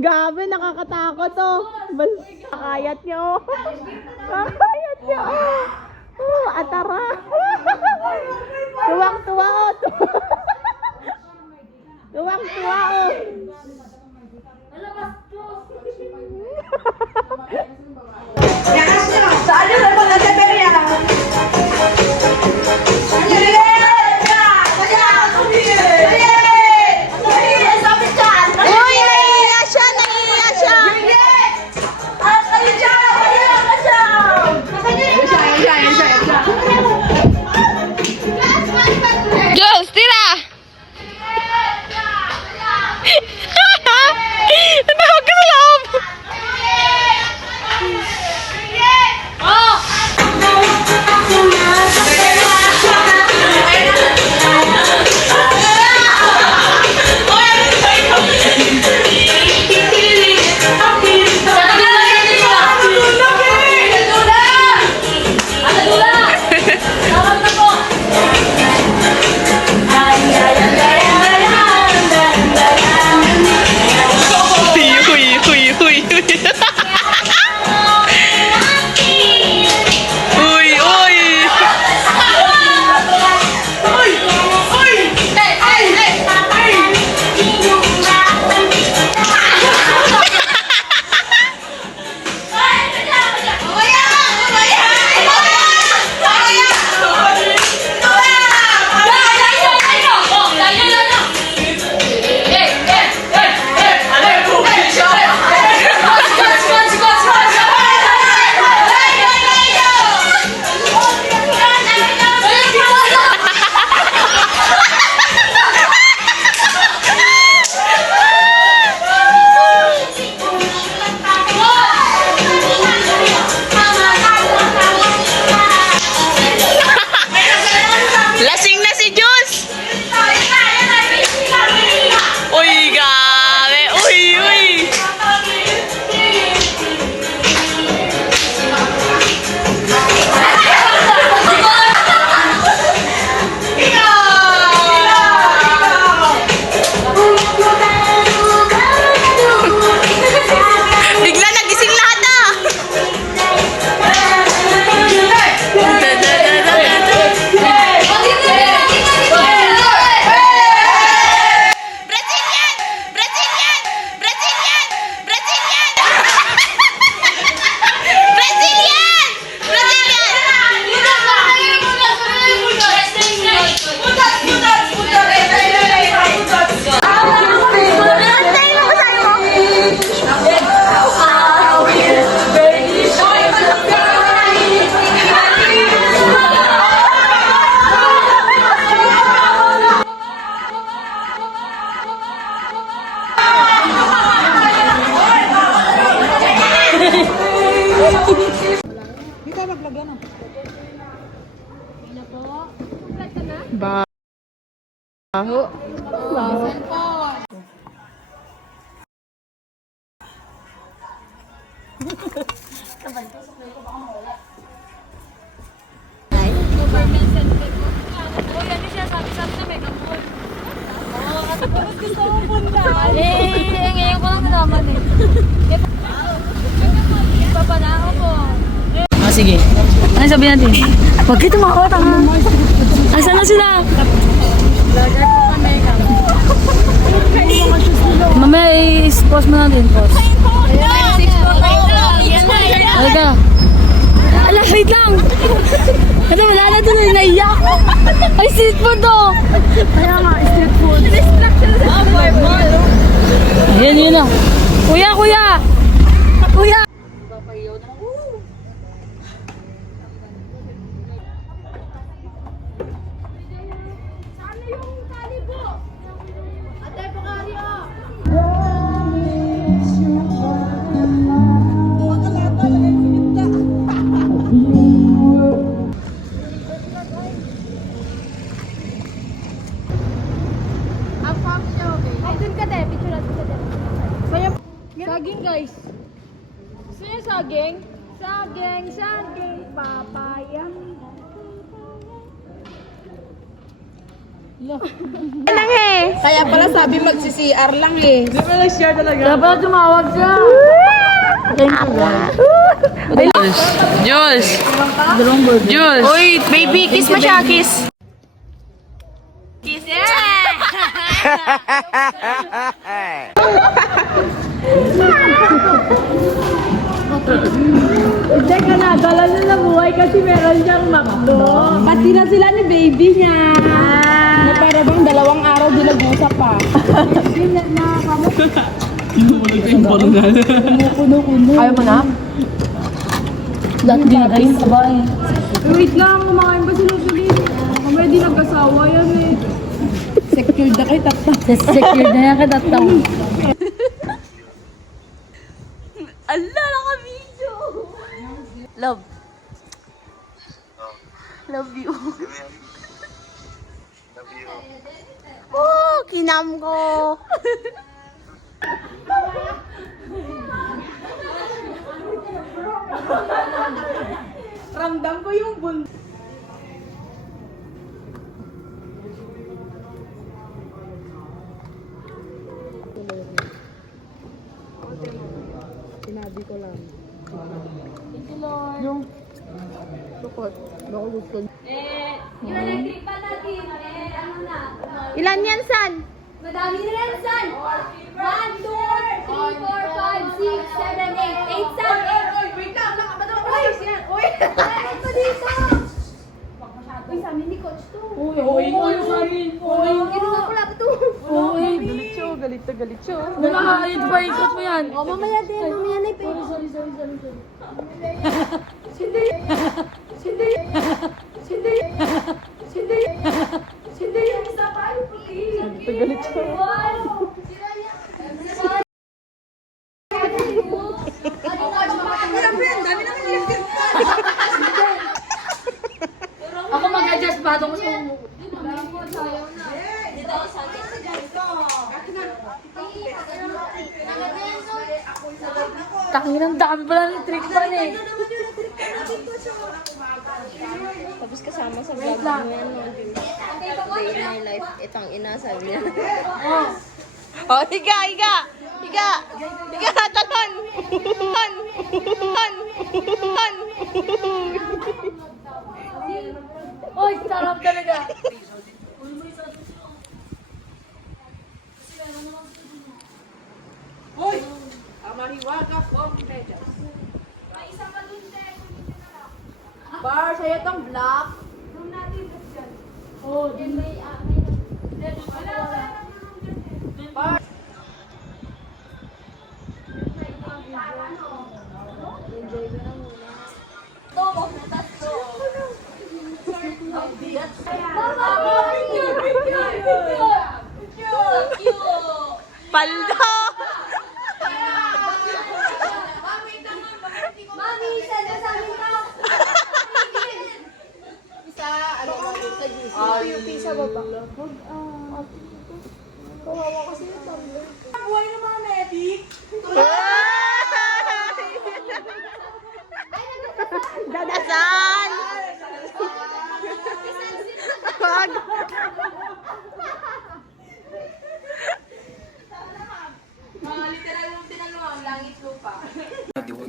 Gabi, nakakatakot to. Kakayat nyo. Kakayat nyo. Atara. Tuwang-tuwa o. Tuwang-tuwa o. Saan yun ang mga teberya? Baho. Baho. Gusto mo punta? Ngayon ko lang nalaman eh. Papanako po. Ah, sige. Ano sabihin natin? Huwag kayo tumakot, ha? Asan na sila? Vlogger po kami. Mamaya i-post mo natin, post. Halika. Ala, wait lang. Ito, wala na doon. Naiyak. Ay, street food to. Kaya nga, street food. Ayan, yun na. Kuya, kuya. Kuya. Saging guys. Gusto niyo saging? Saging, saging, papaya. Nang eh. Kaya pala sabi magsi-CR lang eh. Dapat tumawag siya. Jules! Jules! Uy, baby, kiss mo siya, kiss. Kiss, Teka na, gala na na buhay kasi meron siyang McDo. Pati na sila ni baby niya. Na para bang 2 araw din nag-usap pa. Ayaw mo na? Lahat din ay sabay. Wait lang, kumakain ba sila sa din? Kamaya di nag-asawa yan eh. Secured na kayo tatap. Secure na yan katataw. Allah, naka-video. Love. Love you. Oh, kinam ko. Ramdam ko yung bund. Yung electric pa natin, ano na? Ilan yan, San? Madami na yan, San! 1, 2, 3, 4, 5, 6, 7, 8. 8, San! Wait lang, nakapadaw yan. Uy! Ay, ito dito! Uy, sa amin ni Coach to. Uy, sa amin. Kinuha ko lang ito. Galit siya. Nakakalit ba ikot mo yan? O, mamaya din, mamaya na ito. Sorry. Hindi yung isa pa, please. Galit siya. Ako mag-adjust ba? Tungkol sa Tangin ang dami pala ng trick pan eh. Tapos kasama sa vlog mo yan. Day in my life. Itang ina, sabi niya. Oh, higa! Talon! Uy, sarap talaga. Uy! Amariwaga from Mejas. Bar, sa'yo tong black. Paldo! Mami, send mo sa amin ka. Yung pizza baba. Buhay ng mga medic. Dadasan! Mga literal yung tinanong, langit lupa.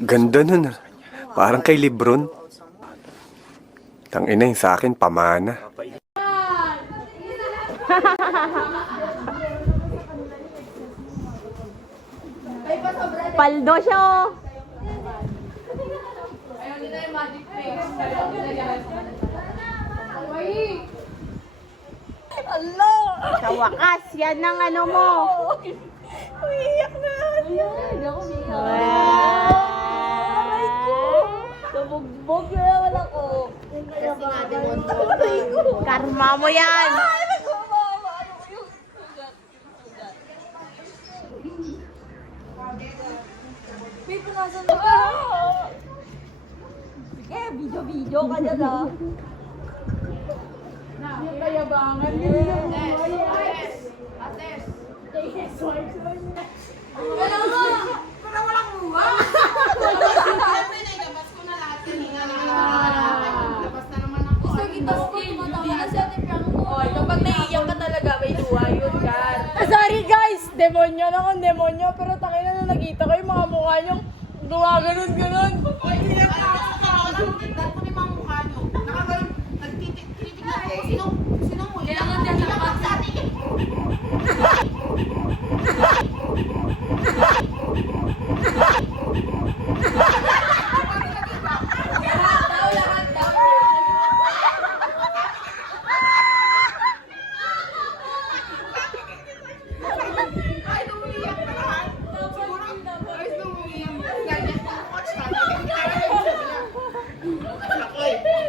Ganda nun ah. Parang kay Lebron. Tangina yung sa akin, pamana. Paldo siya, oh. Sa wakas, yan ang ano mo. Umiiyak na. Nabugbog na naman ako. Kasi nga din Karma mo yan. Wait, nasan na? Sige, video-video ka dyan ah. Yung kayabangan. Yes. Ates. Wala nga! Pero walang muha. Labas ko na lahat kanina. Labas na naman ako. Gusto kita ko tumatama kasi ate prank mo. Kapag naiiyak ka talaga. akong demonyo, pero tangin na nung nakita ko yung mga mukha niyong gumaganon-ganon.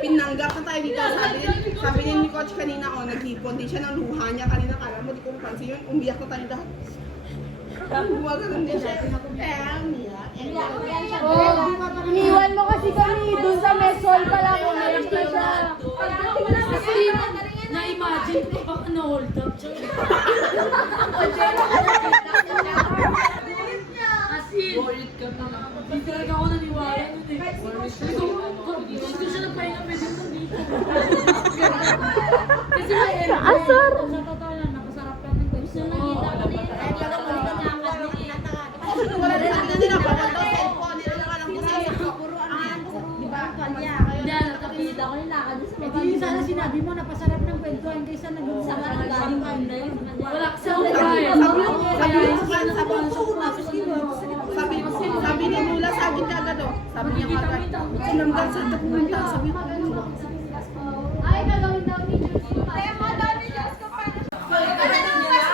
Pinanggap na tayo dito. Sabi ni Coach kanina, naghipon din siya ng luha niya kanina. Kala mo, di ko mapansin yun. Umiyak na tayo lahat. Gumagano'n din siya. Iniwan mo kasi kami dun sa mesol pa lang. Umalis na siya. Na-imagine ko baka na-hold up siya. Asin! Ulit ka na. Hindi talaga ako naniwala nun eh. Gusto siya nagpahinga, pwede mo dito. Kasi may Asar! Sa totoo lang, napasarap lang ng gusto na kita. Wala rin ang nila. Bawal daw cellphone. Nila naman ang busa. Di ba, kanya? Hindi, natapita ko yung lakad sa Eh, di sana sinabi mo, napasarap ng kwentuhan kaysa nag-uusap ka ng galing ka. wala sa ulit. Sabi ni Mula sa akin kagad Sabi niya kagad. Sinamgal sa ito pumunta. Sabi ko, Ay, gagawin daw ni Diyos ko pa. Kaya mga daw ni Diyos ko pa.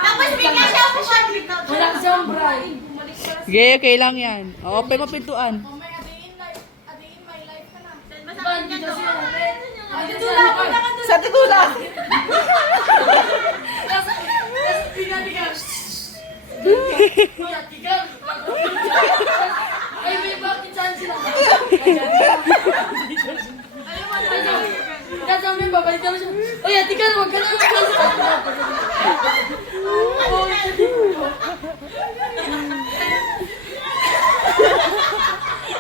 Tapos bigla siya pumunta. Wala siyang bride. Sige, okay lang yan. Open mo pintuan. Sa titula! Ay, may bakit saan sila? Kasi may babalik naman siya. Uy, ati ka na, wag ka na.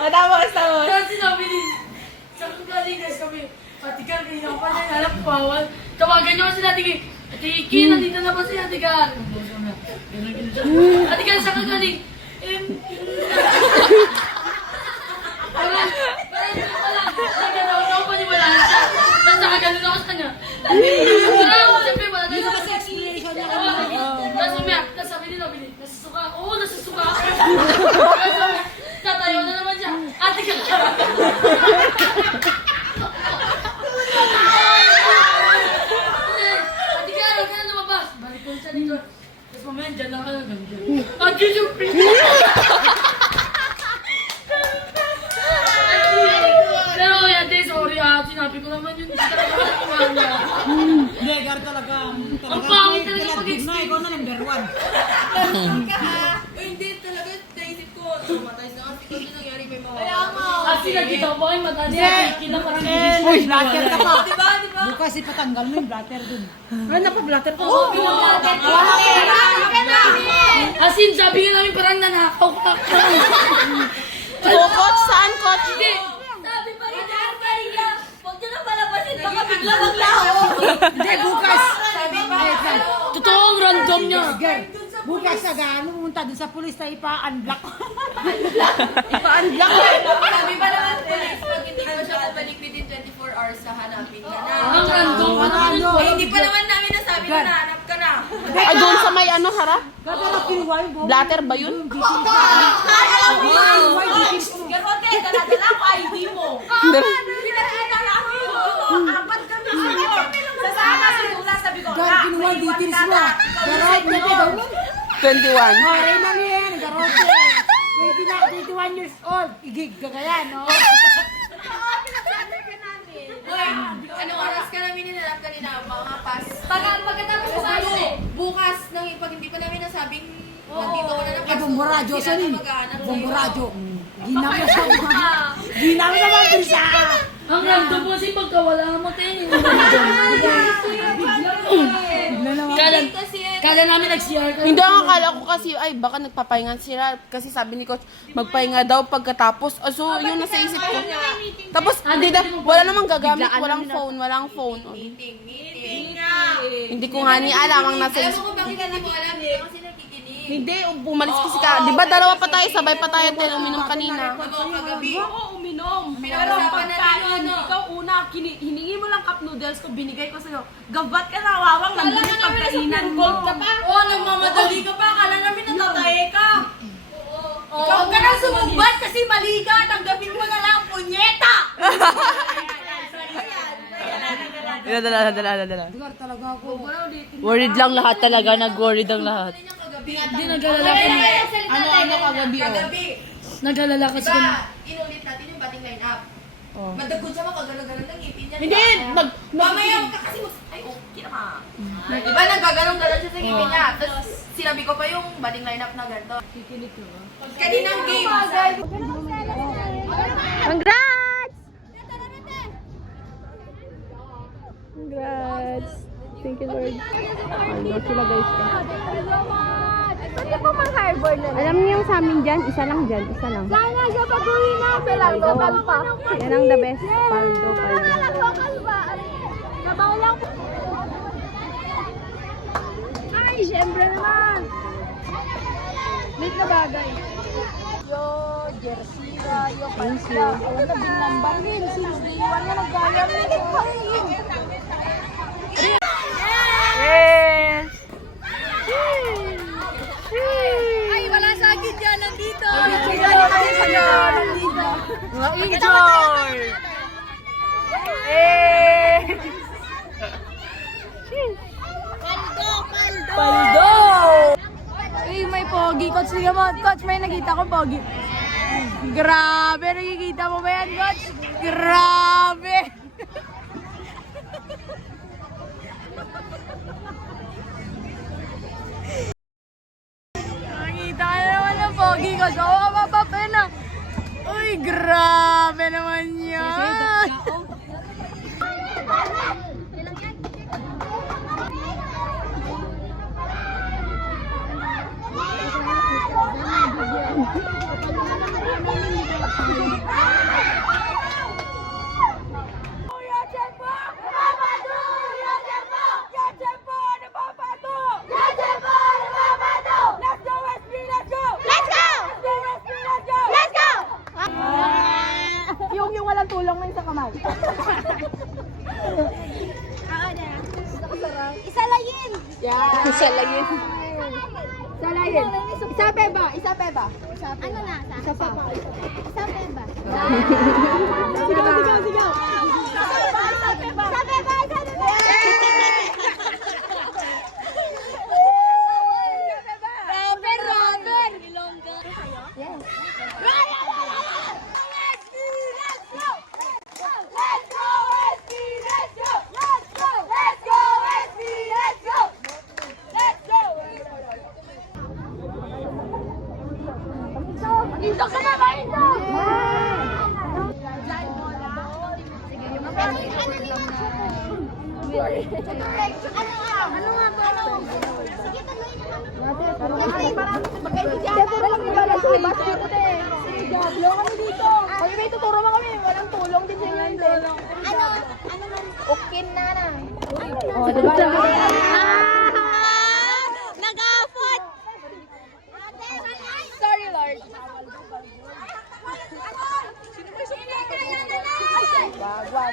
Tapos. Kasi sinabi ni, sa kagalingas kami, ati ka, ganyan pa na, alam ko bawal. Tawagan niyo kasi natin, ati Iki, nandito na ba si ati ka? Ati ka, sa kagaling, parang nagkataon ako paniwalaan siya. Tapos nakaganon ako sa kanya. Parang, siyempre, wala tayo sa explanation niya. Tapos umiyak, tapos sabi nila, nasusuka ako. Oo, nasusuka ako. Tapos tatayo na naman siya. Ate ka. Ate ka, huwag ka na lumabas. Balik ko siya dito. Tapos mamaya, dyan lang ka na ganyan. Ate, siyempre. Pero ate, sorry sinabi ko naman yun. Hindi talaga maniwala. Hindi, gar talaga. Ang pangit talaga mag-explain. Ikaw na number 1. Hindi talaga, naisip ko, traumatized na kasi kasi nangyari may mga... Kasi nagkita ko yung mata niya. Kila parang Uy, blatter ka pa. Diba? Bukas ipatanggal mo yung blatter dun. ay, napablatter ko. Asin, sabi nga namin parang nanakaw ka. Coach, saan coach? Hindi. Sabi pa rin niya, kaya huwag niyo na palabasin, baka bigla maglaho. Hindi, bukas. Totoo ang random niya. Gar, bukas agaano pumunta dun sa pulis na ipa-unblock. Sabi pa naman police, pag hindi pa siya babalik within 24 hours sa hanapin ka na. Ang random pa naman. Eh, hindi pa naman namin nasabi na nahanap ka na. Ay, doon sa may ano, harap? Gata na kinuwal mo. Blatter ba yun? Garote, dala-dala ko ID mo. Apat kami. Sa sana, sa sabi ko, Gar, kinuwal details mo. Garot, hindi daw mo. 21. Mare na yan, garote. 21 years old. Igig ka kaya, no? Anong oras ka namin nilalap kanina? Mga pagkatapos ko kayo, bukas, pag hindi pa namin nasabing nandito ko na ng Eh, bomboradyo, sila sorry. na maghahanap sa'yo. Bomboradyo. Ginawa sa mga. Ginawa sa mga brisa. Ang random mo kasi pagkawala mo tayo. Kala namin nag-CR ka. Hindi, ang akala ko kasi, ay, baka nagpapahinga sila. Kasi sabi ni coach, magpahinga daw pagkatapos. So, yun nasa isip ko. Tapos, hindi na, wala namang gagamit, walang phone. Meeting. Hindi ko nga ni alam ang nasa Alam isip. mo kung bakit hindi mo alam? Kasi nakikinig. Hindi, pumalis kasi ka. Di ba dalawa pa tayo, sabay pa tayo tayo uminom kanina. Oo, uminom. Pero pagkain, ikaw una, hiningi mo lang cup noodles ko, binigay ko sa'yo. Gabat ka na, wawang nandun yung pagkainan mo. Oo, nagmamadali ka pa, akala namin natataye ka. Ikaw ka na sumumbat kasi mali ka, tanggapin mo na lang, punyeta! Dala. Worried lang lahat talaga, nag-worried ang lahat. Hindi, nag-alala ka. Ano kagabi, oh. Nag-alala ka sa Inulit natin yung batting line up. Madagod siya makagalaw-galaw ng ngipin niya. Hindi, Mamaya ka kasi ay, okay na ka. Diba nagagalaw-galaw siya sa ngipin niya. Tapos sinabi ko pa yung batting line up na ganito. Kikinig ka ba? Kaninang game. Congrats! Congrats! Thank you, Lord. Ano sila, guys. Pwede po mag-harbor na. Alam niyo yung sa amin dyan, isa lang dyan, isa lang. Sana siya pag-uwi na. Lang, local pa. Yan ang the best. Paldo. Local ba? Nabaw lang po. Ay, syempre naman. Late na bagay. Yo, jersey ba? Yo, pasta. Alam na din number rin. Since day 1 na nag-gaya rin. Yes! Ay, wala sa akin dyan. Nandito. Enjoy! Eh! Paldo! Uy, may pogi. Coach, sige mo. Coach, may nakita ko pogi. Grabe, nakikita mo ba yan, Coach? Grabe! Nakikita ka na naman ng pogi, Coach. Oo, mapapay na. Uy, grabe naman yan. Yung walang tulong na sa kamay. Isalayin! Yeah. Salayin. Salayin. Isa peba. Ano na? Isa pa. Isa peba. Sigaw. Isa peba. Robert. Yes. Dito ka na ba? Dito! Ano nga ba? Sige, tuloy naman. Magkaibigan. Walang ibalas sa basket eh. Diablo kami dito. Kami may tuturo mo kami. Walang tulong din sa inyo. Ano man? Okay na na. Oh, diba? Nag-aafot! Sorry, Lord. Wag.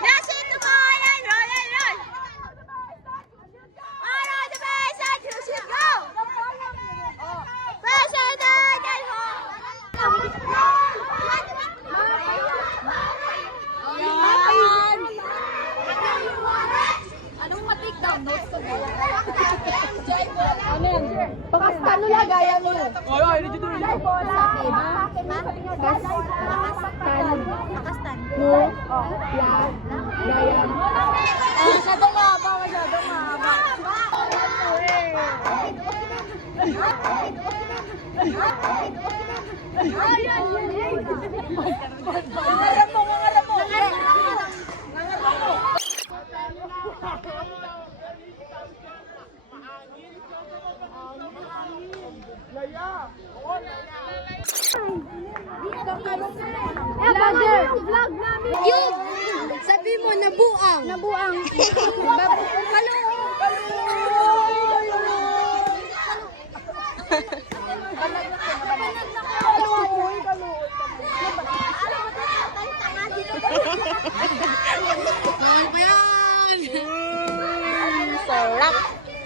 Nasa ito mo! Ayan! Roll! All the best and you should go! President and Anong ma-take down notes ko? Ano yan? Pakasta nula gaya mo. Jai bola. Pakastan. Yan. Gayan. Masyadong mahaba. Ngarap mo. Vlog namin. Yung sabi mo nabuang.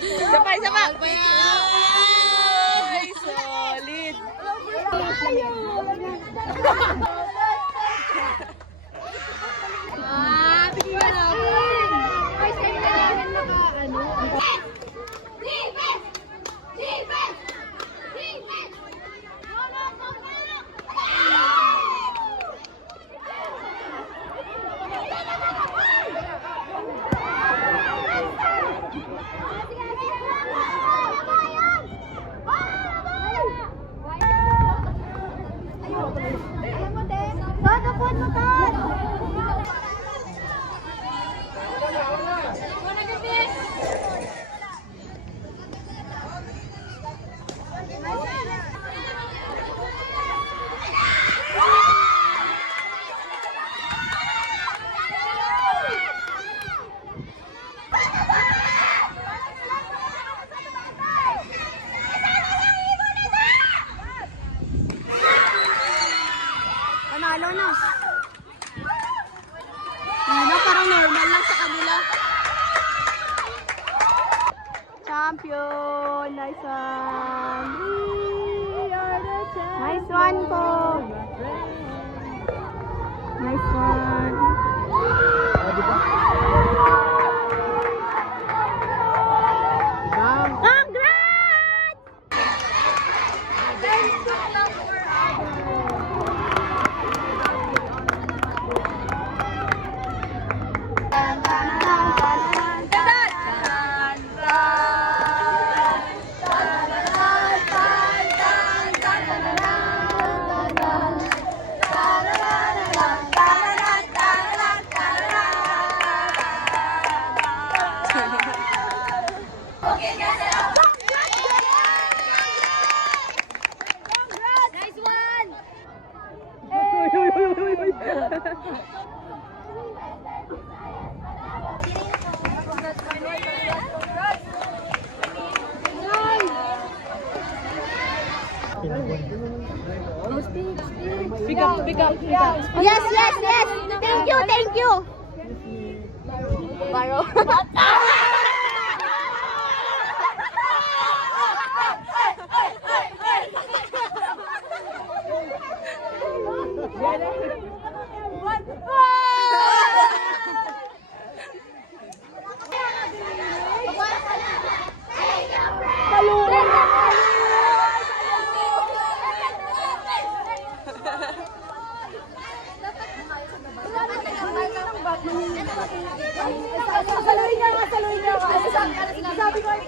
Sabay, sabay. Ay, solid. Panalo na. Ano, parang normal lang sa kanila. Champion! Nice one! Nice one po! Nice one! Yes, yes, yes! Thank you, thank you! Baro. Saluhin niya nga, saluhin niya nga. Sabi ko ay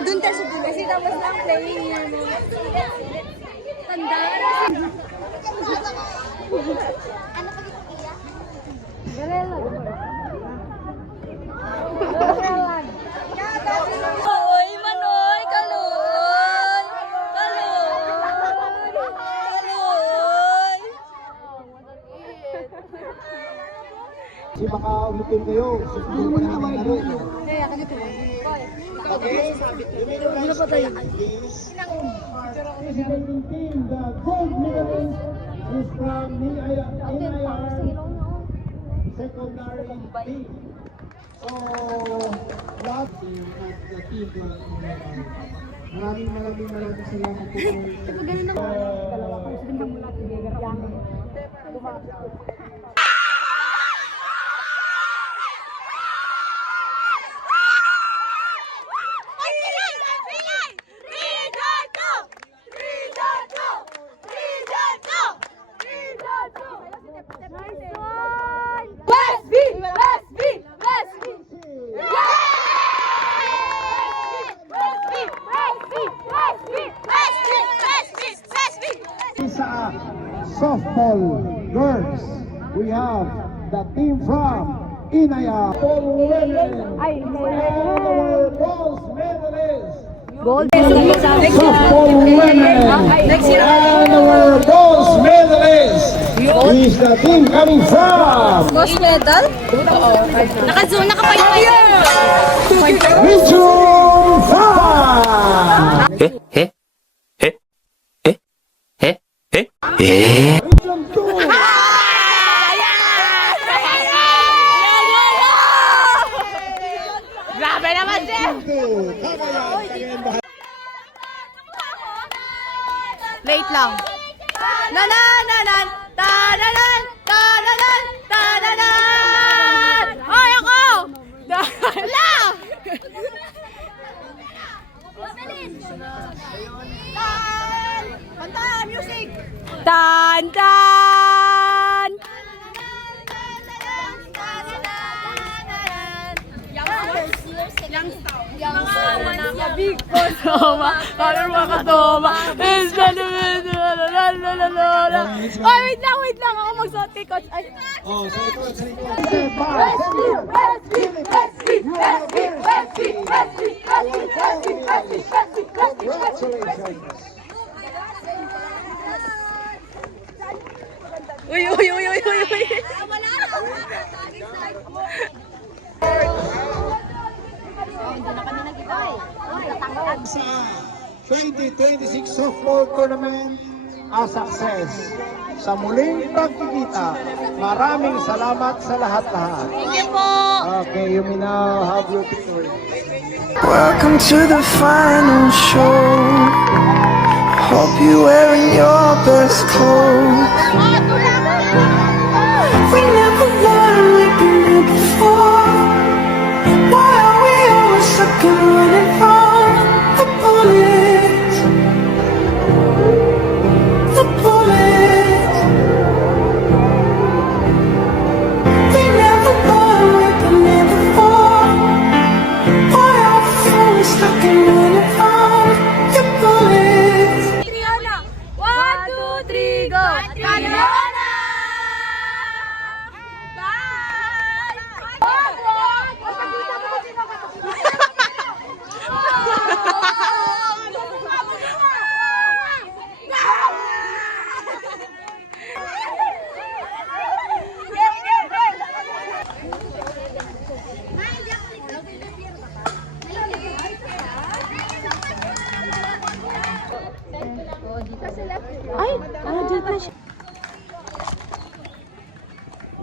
doon tayo sa dulo. Kasi tapos lang playing yun. Tandaan. Ano pag ipakiya? Galela. Oy, Manoy, kaloy! Kaloy! Kaloy! Kasi baka ulitin kayo. Susunod pa namin laro. Okay? Hindi pa tayo. Participating team, the gold medalist is from NIR Secondary Team. So, lahat the team maraming salamat po. Pag ganun na dalawa kung sino mo natin gagawin. Sa softball girls, we have the team from Inaya. Our bronze medalist. Softball women. And our bronze medalist is the team coming from Gold medal? Oo. Naka-zoom, naka-point. Region 5. Grabe naman siya! Late lang. Nananan! Tananan! Tananan! Tananan! Ay, ako! Hala! Kanta! Music! Tan! Tan! Paano makatoma? Ay, wait lang. Ako magsuot kay Coach. Ay. Oh, sa likod, sa likod. Congratulations. Uy. Sa 2026 softball tournament, a success. Sa muling pagkikita, maraming salamat sa lahat-lahat. Thank you po! Okay, you may now have your picture. Welcome to the final show. Hope you're wearing your best clothes. We never learned we've been here before. Why are we always stuck and running from the bullets? The bullets. We never learned we've been here before. Why are we always stuck and running from the bullets? Triana! 1, 2, 3, go! Triana! Ay, dyan na siya.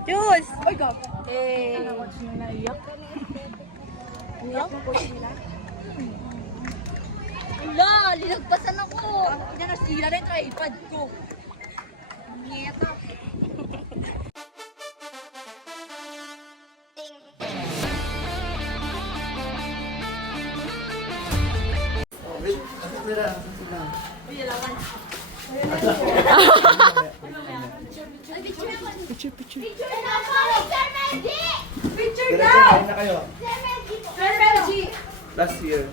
Juice! Ay, gago. Wala, linagpasan ako. Ang nasira na ito ay ipad ko. Ngeta. Last year.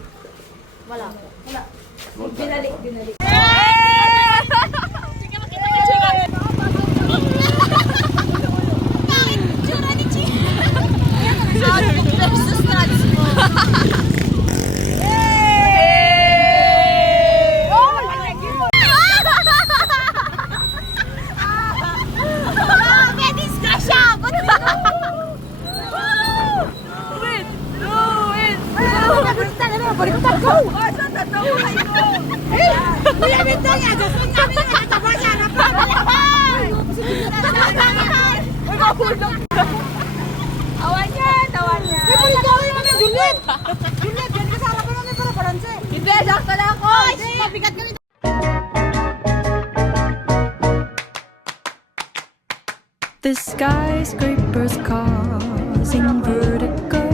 The skyscrapers causing vertigo.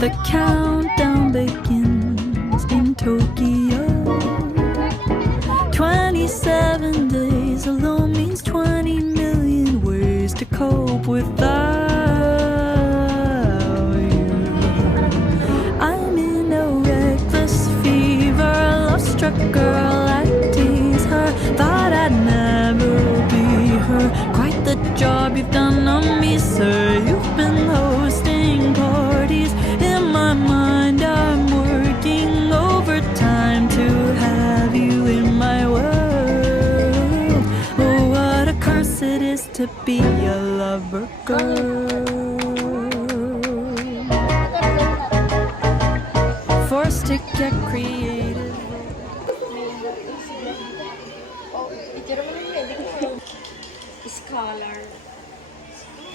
The countdown begins in Tokyo. 27 days alone means 20 million ways to cope without you. I'm in a reckless fever, love-struck girl, I tease her. Thought I'd never be her. Quite the job you've done on me, sir. You've been hosting parties. In my mind, I'm working overtime to have you in my world. Oh, what a curse it is to be a lover girl. Forced to music, get creative. Oh, itira mo yung medical. Scholar.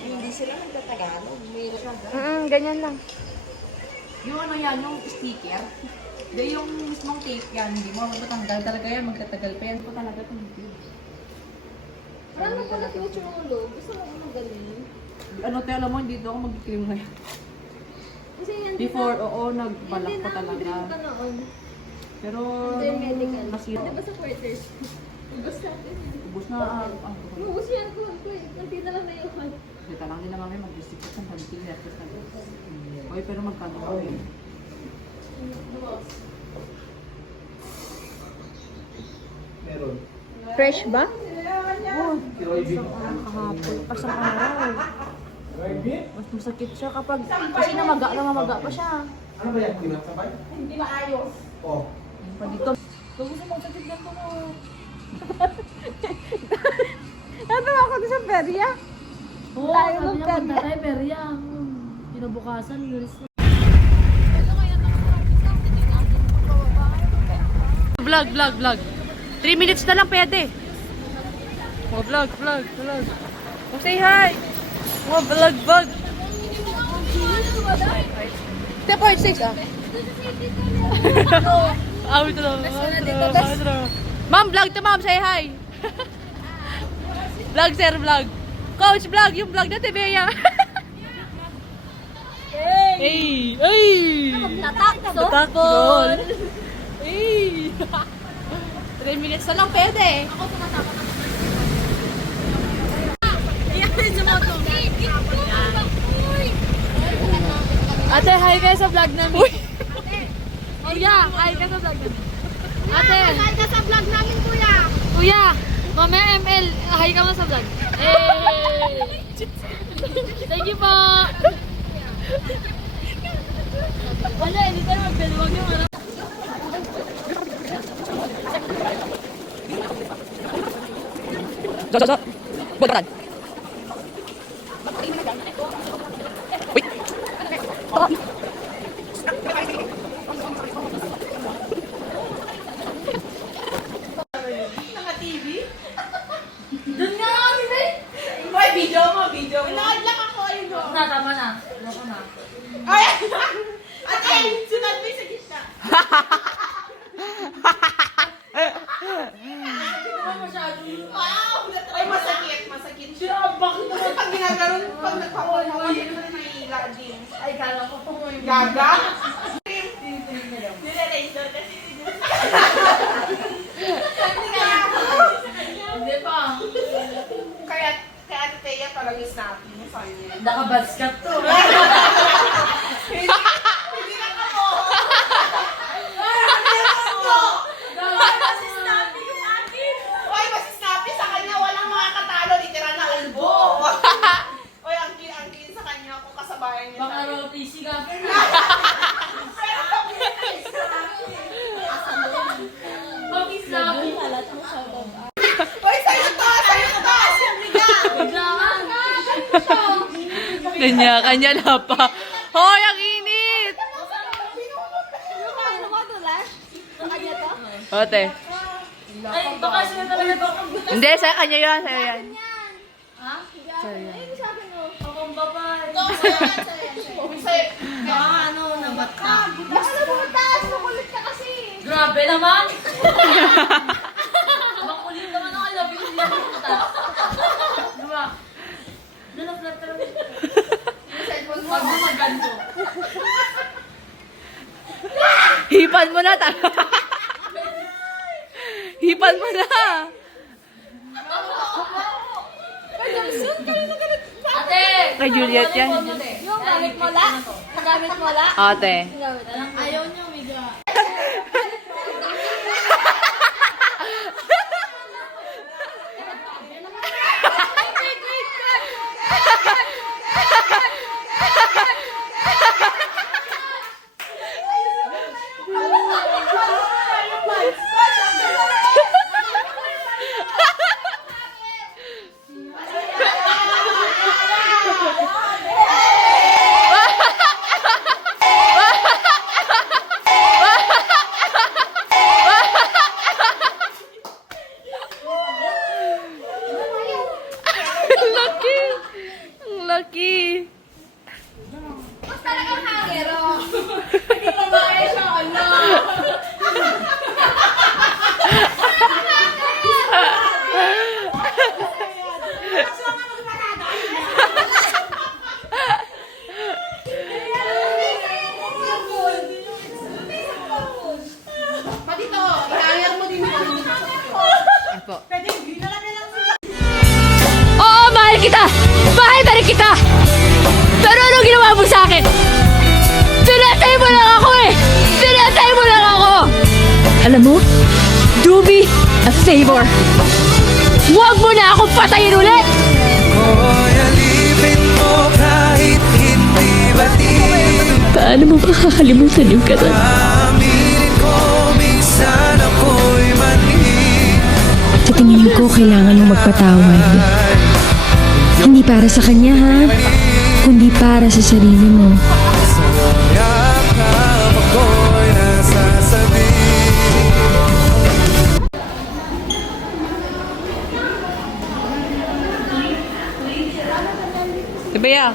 Hindi sila nagtatagalog. Ganyan lang. Yung ano yan, yung sticker. Hindi yung mismong tape yan, hindi mo matatanggal talaga yan, magtatagal pa yan po talaga itong video. Parang pala yung chulo. Gusto mo magaling. Ano tayo, alam mo, hindi daw ako mag-cream ngayon. Kasi yan, Before, oo, nagbalak ko talaga. ka noon. Pero, Hindi medical. nasira. Di ba sa quarters? Ubus natin. Ubus na ang Ubus yan ko. Kunti na lang na yun. Kita lang din naman may mag-distribute ng konting letters na doon. Oy, pero magkano kami? Meron. Fresh ba? Kahapon, pasang araw. Mas masakit siya kapag, kasi namaga pa siya. Ano ba yan? Pinasabay? Hindi maayos. Oh. Pa dito. So, gusto mo sakit ganito mo. Natawa ako doon sa perya. Oo, sabi niya magtatay, pero yan. Kinabukasan, lunes na. Vlog. 3 minutes na lang pwede. Oh, vlog. Oh, say hi. Oh, vlog. Step part 6 ah. Ma'am, vlog to ma'am, say hi. Vlog, sir, vlog. Coach, vlog, yung vlog natin, Bea. Hey! Tatakbol! Hey! 3 minutes na lang pwede. Ako tumatakot. Ate, hi kayo sa vlog namin. Uy! Kuya, hi ka sa vlog namin. Ate! Hi ka sa vlog namin, kuya. Kuya, mamaya ML, hi ka mo sa vlog. Hey! Thank you po! Wala, hindi tayo magdaliwag yung ano. So. Bukan. Wait. Naka-TV? Doon nga kami, Bay! Hoy, video mo. Nakadlak ako, ayun o. Tama na. Loko na. Ay! Ate, sunod mo yung sa gitna. Wow! Ay, masakit siya. Bakit naman pag ginaganon, pag nagpakuha ko, hindi naman nahihila din. Ay, kala ko po yung gaga. Nilalaser kasi Hindi pa. Kaya Ate Thea talagang snappy mo sa kanya. Nakabaskat to. Hindi na ka mo. Mas snappy yung akin. Oy, mas snappy sa kanya. Walang makakatalo. Literal na albo. Oy, ang kin sa kanya kung kasabayan niya. Baka raw PC ka. Pag-snappy. Oy, sa'yo to! Siya. Biglangan. Kanya na pa. Hoy, ang init! Ote. Ay, baka sila talaga to. Hindi, sa kanya yan, sa'yo yan. Ha? Ano sabi mo? Akong babay. Ano, nabat ka. Ano mo taas? Makulit ka kasi. Grabe naman. Makulit naman ako. I love you. Diba? Nalaplat ka naman. Pag gumaganto. Hipan mo na, Hipan mo na. Ate! Kay Juliet yan. Yung gamit mo la? Gamit mo la? Ate. Ayaw niyo, Miga. Aki. Talagang hangero. Pati to, i-hire mo din ako. Oo, mahal kita! Mahal na rin kita! Pero anong ginawa mo sa akin? Pinatay mo lang ako eh! Pinatay mo lang ako! Alam mo, do me a favor. Huwag mo na akong patayin ulit! Paano mo makakalimutan yung ganun? Sa tingin ko, kailangan mo magpatawad. Hindi para sa kanya, ha? Kundi para sa sarili mo. Bea.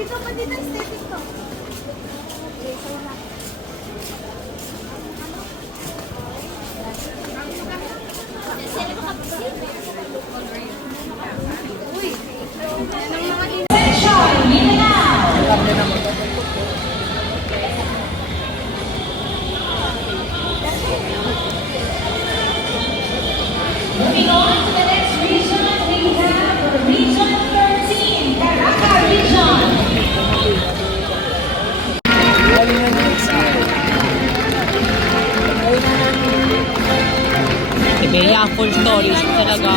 Dito pa dito ang static ko. Moving on to the next region, we have Region 13, Caraca Region. Bea, full stories talaga.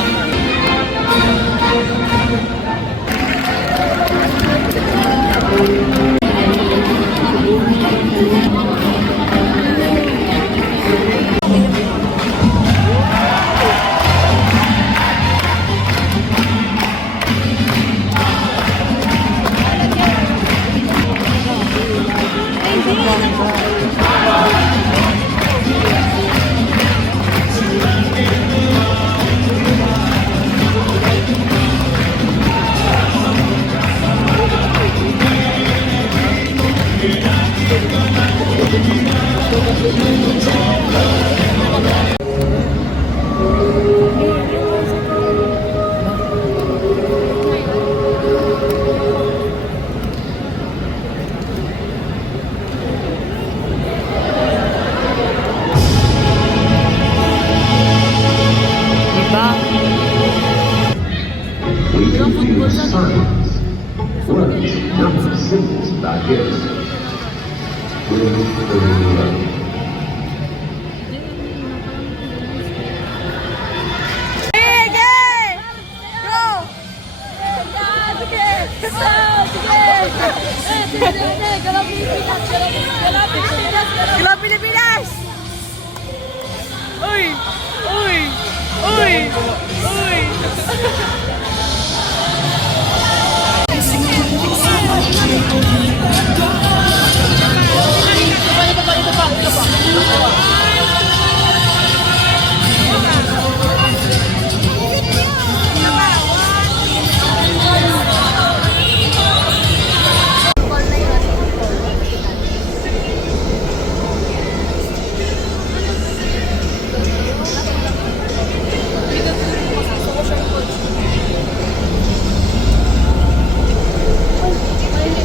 Gala Pilipinas! Uy! Uy! Uy! Uy!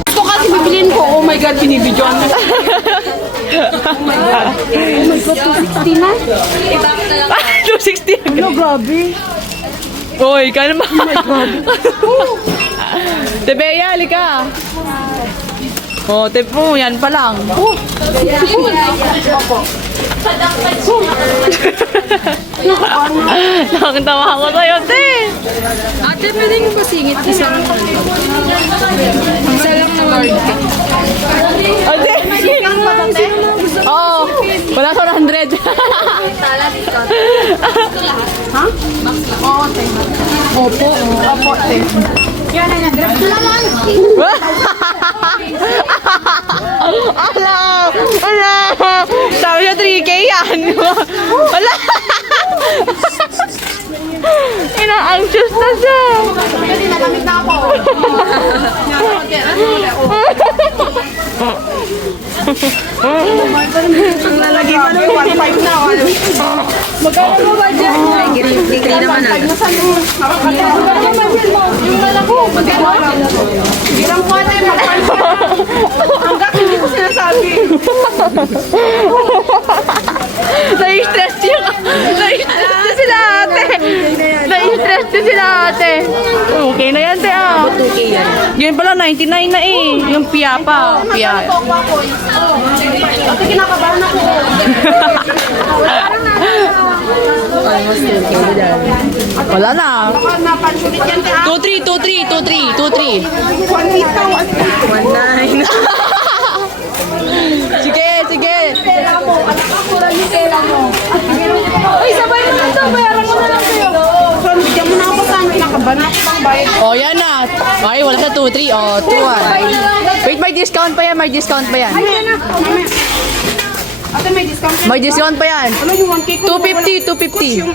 Ito kasi bibilin ko, oh my God, binibidyoan mo. Oh my God, 260 na? 260 agad. Ano, grabe. Uy, kaya naman. Oh my God. Tebea, halika. Oh, tepo, yan pa lang. Oh. Nakakatawa ako sa'yo, te. Ate, pwede mo ba singit isa lang? Isa lang na word. Ate, oo. Wala ka 100. Tala dito. Ha? Oo, te. Opo, opo, te. Yan na, dress lang. Ala! Ala! Sabi niya 3K yan. Wala! Ina-anxious na siya. Hindi nagamit na ako. Ang lalagay pa ng 1.5 na. Magkano mo ba dyan? Ay, giri naman ah. Yung malaki, magkano? Ilang po na yung hanggang hindi ko sinasabi. Na-stress siya. Na-stress siya sila ate. Na-stress siya sila ate. Okay na yan, te ah. 2K yan. Yun pala, 99 na eh. Yung piya pa. Piya. Ate, kinakabahan ako. Almost 2K dyan. Wala na. Baka napansulit yan, te. 2-3. 1 week na, 1 week. 1.9. Sige, sige. Pera mo. Anak ko, kulang yung pera mo. Uy, sabay na lang to. Bayaran mo na lang sa'yo. So, bigyan mo na ako sa kinakabahan ako pang bayad. Oh, yan na. Ay, wala sa 2-3. Oh, 2-1. Wait, may discount pa yan. May discount pa yan. Ate, may discount yan. May discount pa yan. Ano yung 1K ko? 250. Yung...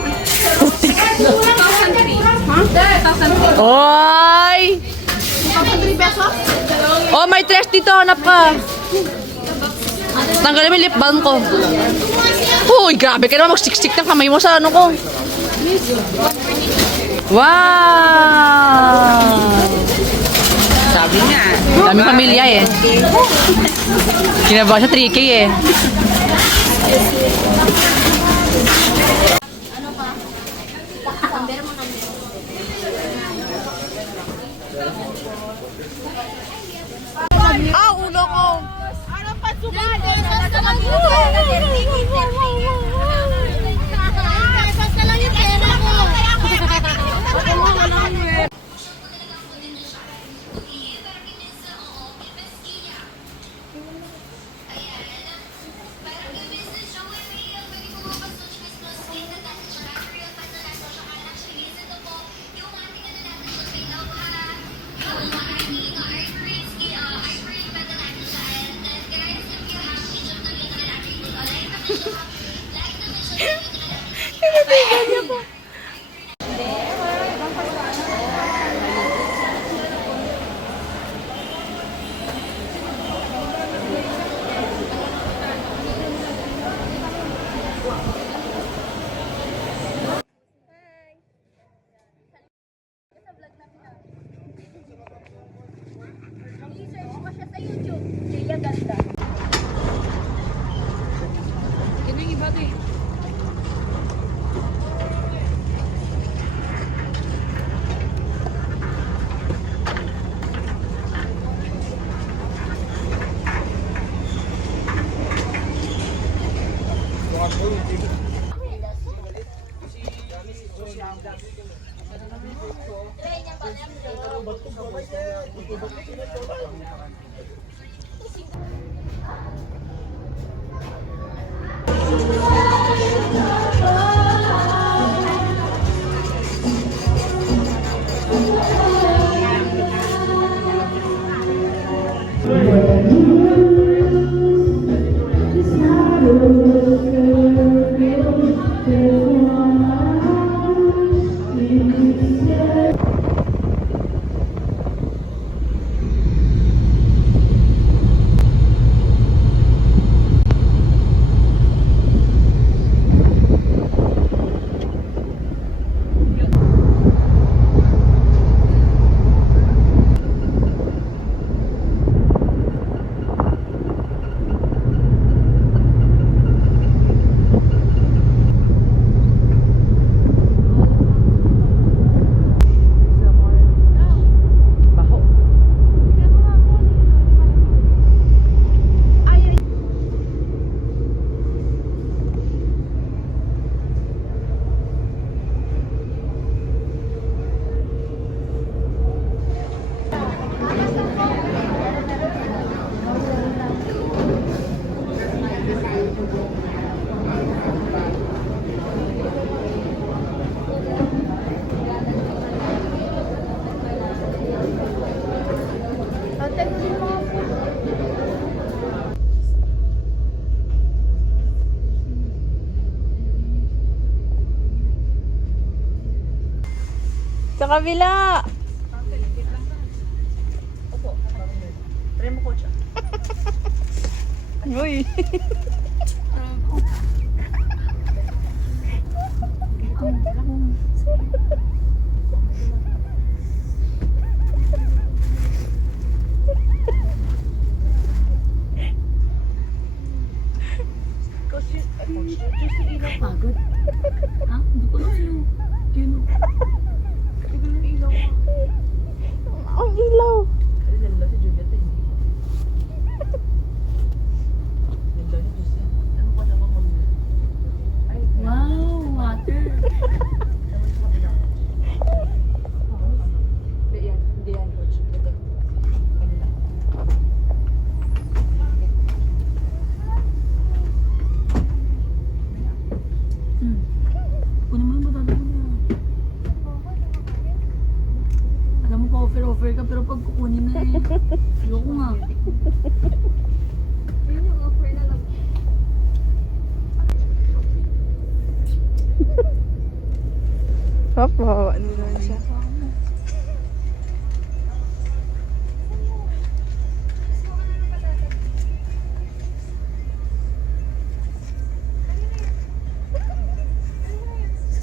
Oy! 1,300 pesos? Oh, may tres dito. Hanap ka. Tanggalin mo yung lip balm ko. Uy, grabe ka naman. Mag-stick-stick ng kamay mo sa ano ko. Wow! Sabi nga. Daming pamilya eh. Kinabahan siya 3K eh. Ah, ulo ko. Ano pa sugal? Basta lang yung pera ko. I-search mo siya sa YouTube. Liga Ganda. Sa kabila. Try mo, coach. Uy. Pagod. Ha? Hindi ko lang sa'yo. Yun. Ang ilaw. Lalo si Juliet eh. Lalo ni Juliet. Ano pa naman mo? Wow, water. Hindi yan, coach. Ito. Ano lang. Kunin mo yung batata mo na. Alam mo, pa-offer ka, pero pag kukunin na eh. Ayoko nga. Papa, ano naman siya?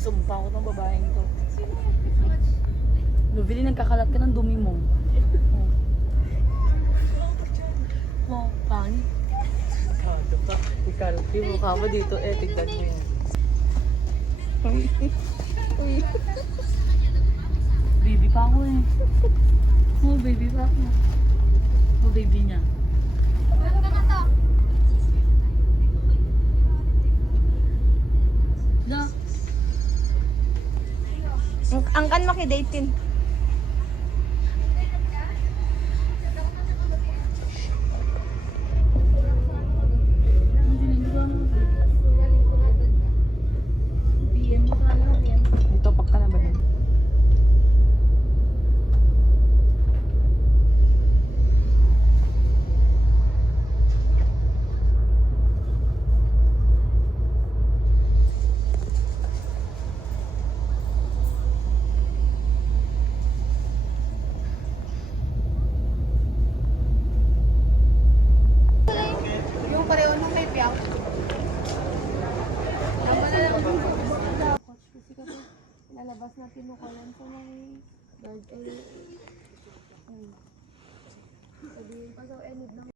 Sumpa ko ng babaeng to. Lovely, nagkakalat ka ng dumi mo. Oh, pangit. Ikado ka. Ikalat yung mukha mo dito eh. Tignan mo yan. Baby pa ako eh. Oh, baby pa ako. Oh, baby niya. Na. Ang kan makidatin. Ito, pakka na ba din? Yung pareho nung kay Piang. Lalabas na pinukulan sa may guard ay sabihin pa sa enid ng